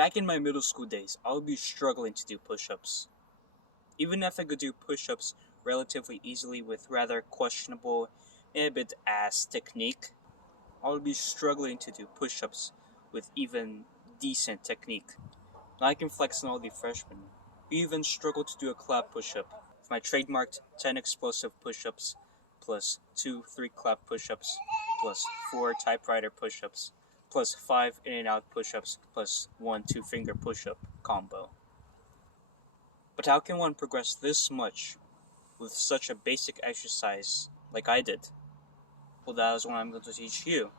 Back in my middle school days, I would be struggling to do push-ups. Even if I could do push-ups relatively easily with rather questionable and a bit ass technique, I would be struggling to do push-ups with even decent technique. Now I can flex on all the freshmen who even struggle to do a clap push-up with my trademarked 10 explosive push-ups plus 2 3 clap push-ups plus 4 typewriter push-ups plus 5 in and out push-ups plus 1 2-finger push-up combo. But how can one progress this much with such a basic exercise like I did? Well, that is what I'm going to teach you.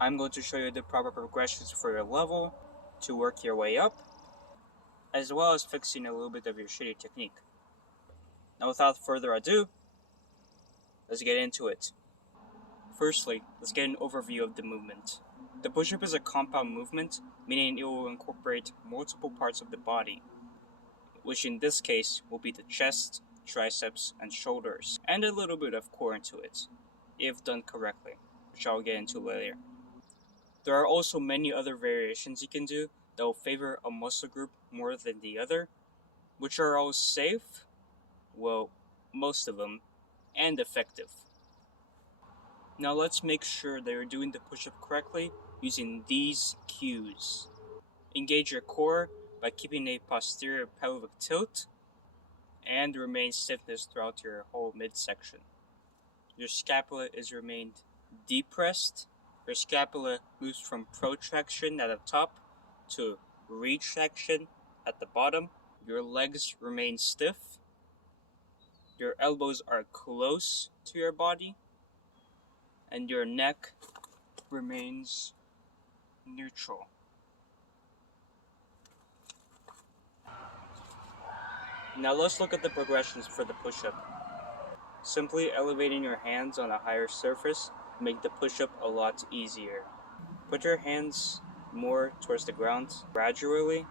I'm going to show you the proper progressions for your level to work your way up, as well as fixing a little bit of your shitty technique. Now without further ado, let's get into it. Firstly, let's get an overview of the movement. The push-up is a compound movement, meaning it will incorporate multiple parts of the body, which in this case will be the chest, triceps, and shoulders, and a little bit of core into it, if done correctly, which I'll get into later. There are also many other variations you can do that will favor a muscle group more than the other, which are all safe, well, most of them, and effective. Now let's make sure that you're doing the push-up correctly using these cues. Engage your core by keeping a posterior pelvic tilt and remain stiffness throughout your whole midsection. Your scapula is remained depressed. Your scapula moves from protraction at the top to retraction at the bottom. Your legs remain stiff. Your elbows are close to your body. And your neck remains neutral. Now let's look at the progressions for the push-up. Simply elevating your hands on a higher surface will make the push-up a lot easier. Put your hands more towards the ground gradually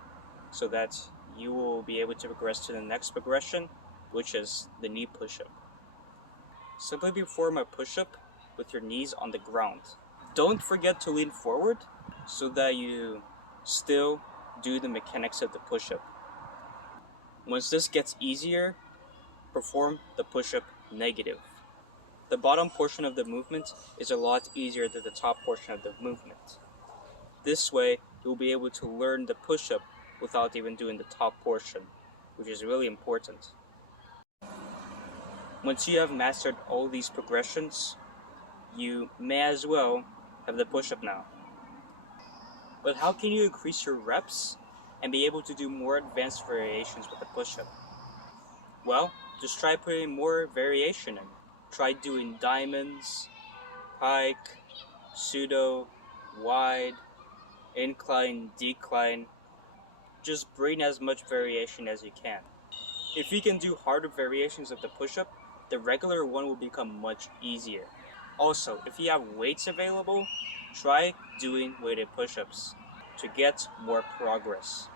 so that you will be able to progress to the next progression, which is the knee push-up. Simply perform a push-up with your knees on the ground. Don't forget to lean forward so that you still do the mechanics of the push-up. Once this gets easier, perform the push-up negative. The bottom portion of the movement is a lot easier than the top portion of the movement. This way, you'll be able to learn the push-up without even doing the top portion, which is really important. Once you have mastered all these progressions, you may as well have the push-up now. But how can you increase your reps and be able to do more advanced variations with the push-up? Well, just try putting more variation in. Try doing diamonds, pike, pseudo, wide, incline, decline. Just bring as much variation as you can. If you can do harder variations of the push-up, the regular one will become much easier. Also, if you have weights available, try doing weighted push-ups to get more progress.